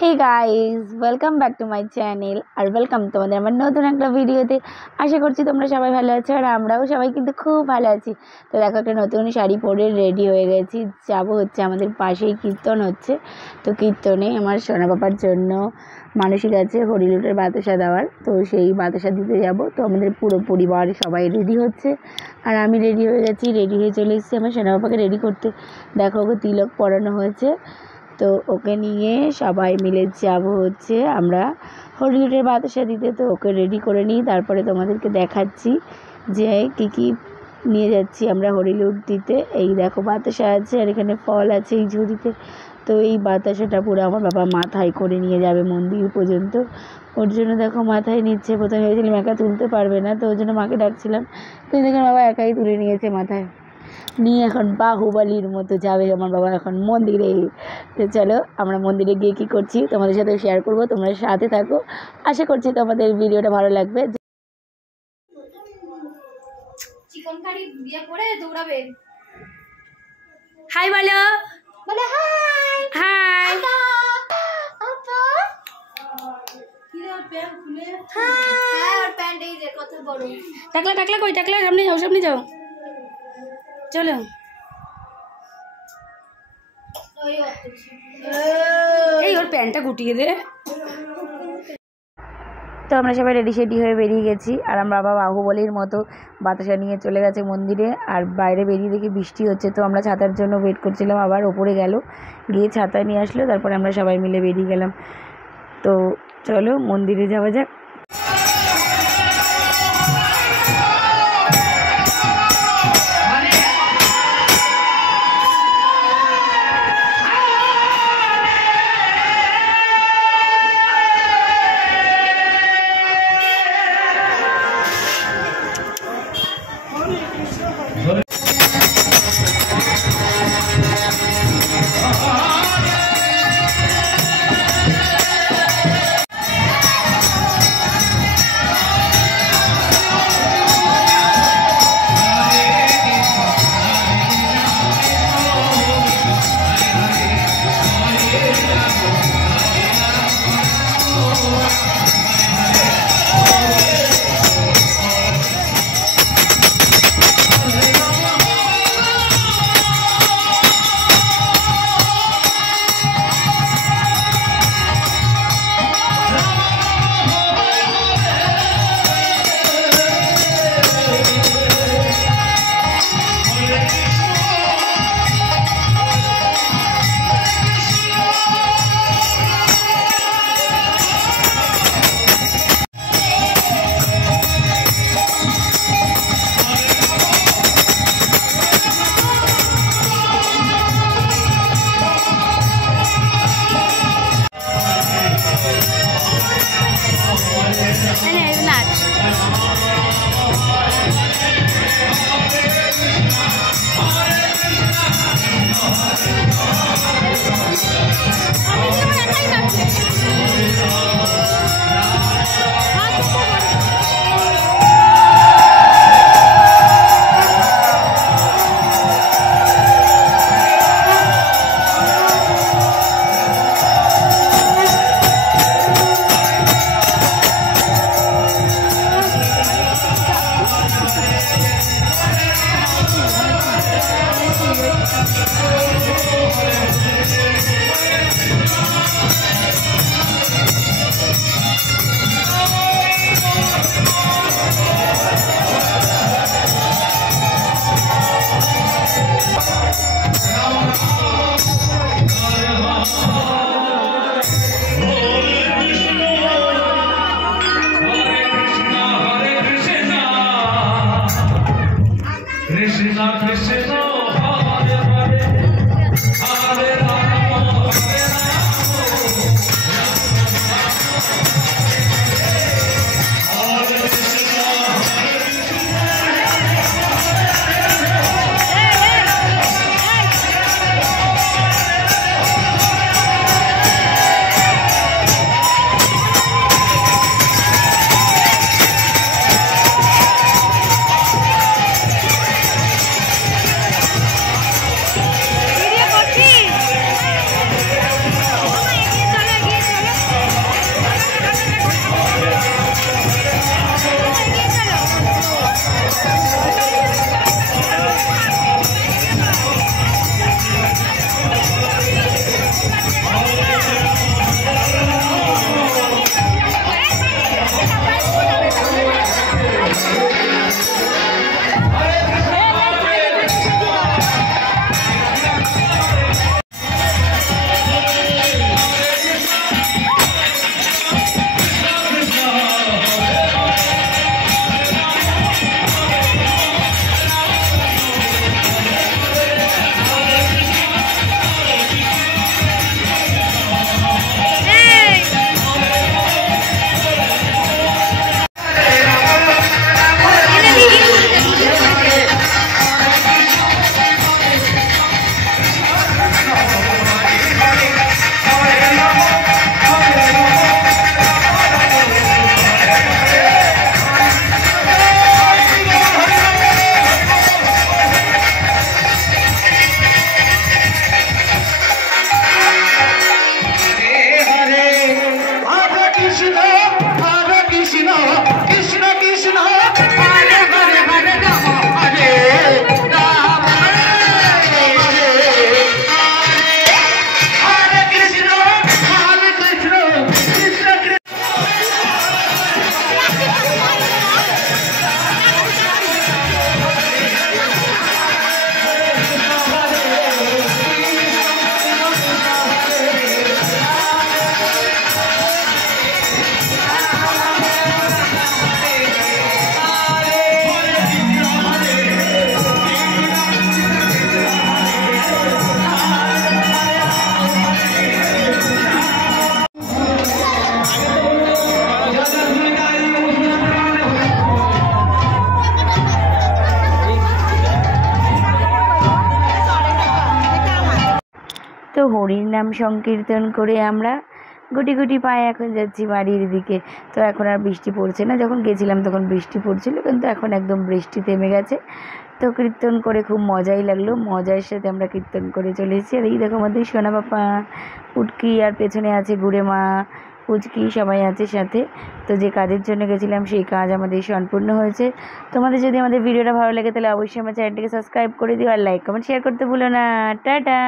Hey guys, welcome back to my channel আর welcome তোমাদের আমার নতুন একটা ভিডিওতে। আশা করছি তোমরা সবাই ভালো আছো আর আমরাও সবাই কিন্তু খুব ভালো আছি। তো দেখো, একটা নতুন শাড়ি পরে রেডি হয়ে গেছি, যাবো হচ্ছে আমাদের পাশেই কীর্তন হচ্ছে। তো কীর্তনে আমার সোনা বাবার জন্য মানসিক আছে হরিলুটের বাতাসা দেওয়ার, তো সেই বাতাসা দিতে যাব। তো আমাদের পুরো পরিবার সবাই রেডি হচ্ছে আর আমি রেডি হয়ে গেছি, রেডি হয়ে চলে এসেছি আমার সোনা বাবাকে রেডি করতে। দেখো, ওকে তিলক পরানো হয়েছে, তো ওকে নিয়ে সবাই মিলে যাব হচ্ছে আমরা হরিলুটের বাতাসা দিতে। তো ওকে রেডি করে নিই, তারপরে তোমাদেরকে দেখাচ্ছি যে কী কী নিয়ে যাচ্ছি আমরা হরিলুট দিতে। এই দেখো, বাতাসা আছে আর এখানে ফল আছে এই ঝুড়িতে। তো এই বাতাসাটা পুরো আমার বাবা মাথায় করে নিয়ে যাবে মন্দির পর্যন্ত। ওর জন্য দেখো মাথায় নিচ্ছে। প্রথমে ভেবেছিলাম একা তুলতে পারবে না, তো ওর জন্য মাকে ডাকছিলাম, কিন্তু দেখুন বাবা একাই তুলে নিয়েছে মাথায় নিয়ে। এখন বাহুবলীর মতো যাবে আমার বাবা এখন মন্দিরে। তো চলো আমরা মন্দিরে গিয়ে কী করছি তোমাদের সাথে শেয়ার করব, তোমরা সাথে থাকো। আশা করছি তোমাদের ভিডিওটা ভালো লাগবে। চিকন কারি দিয়ে পরে দৌড়াবে। হাই বলো, বলে হাই হাই। আপা কি রে প্যান্ট খুলে? হ্যাঁ আর প্যান্ট এই যে কত বড়। টাকলা টাকলা কই? টাকলা সামনে যাও, সামনে যাও, চলো। এই ওর প্যান্টটা গুটিয়ে দে। তো আমরা সবাই রেডি সেডি হয়ে বেরিয়ে গেছি আর আমরা বাবা বাহুবলীর মতো বাতাসা নিয়ে চলে গেছে মন্দিরে। আর বাইরে বেরিয়ে দেখি বৃষ্টি হচ্ছে, তো আমরা ছাতার জন্য ওয়েট করছিলাম। আবার ওপরে গেল, গিয়ে ছাতা নিয়ে আসলো, তারপরে আমরা সবাই মিলে বেরিয়ে গেলাম। তো চলো মন্দিরে যাওয়া যাক। তো হরির নাম সংকীর্তন করে আমরা গুটি গুটি পায়ে এখন যাচ্ছি বাড়ির দিকে। তো এখন আর বৃষ্টি পড়ছে না, যখন গেছিলাম তখন বৃষ্টি পড়ছিল, কিন্তু এখন একদম বৃষ্টি থেমে গেছে। তো কীর্তন করে খুব মজাই লাগলো, মজার সাথে আমরা কীর্তন করে চলে এসেছি। আর এই দেখো আমাদের সোনা বাপা, পুটকি, আর পেছনে আছে গুড়ে মা, পুচকি, সবাই আছে সাথে। তো যে কাজের জন্য গেছিলাম সেই কাজ আমাদের সম্পূর্ণ হয়েছে। তোমাদের যদি আমাদের ভিডিওটা ভালো লাগে তাহলে অবশ্যই আমার চ্যানেলটিকে সাবস্ক্রাইব করে দিও, আর লাইক কমেন্ট শেয়ার করতে ভুলো না। টাটা।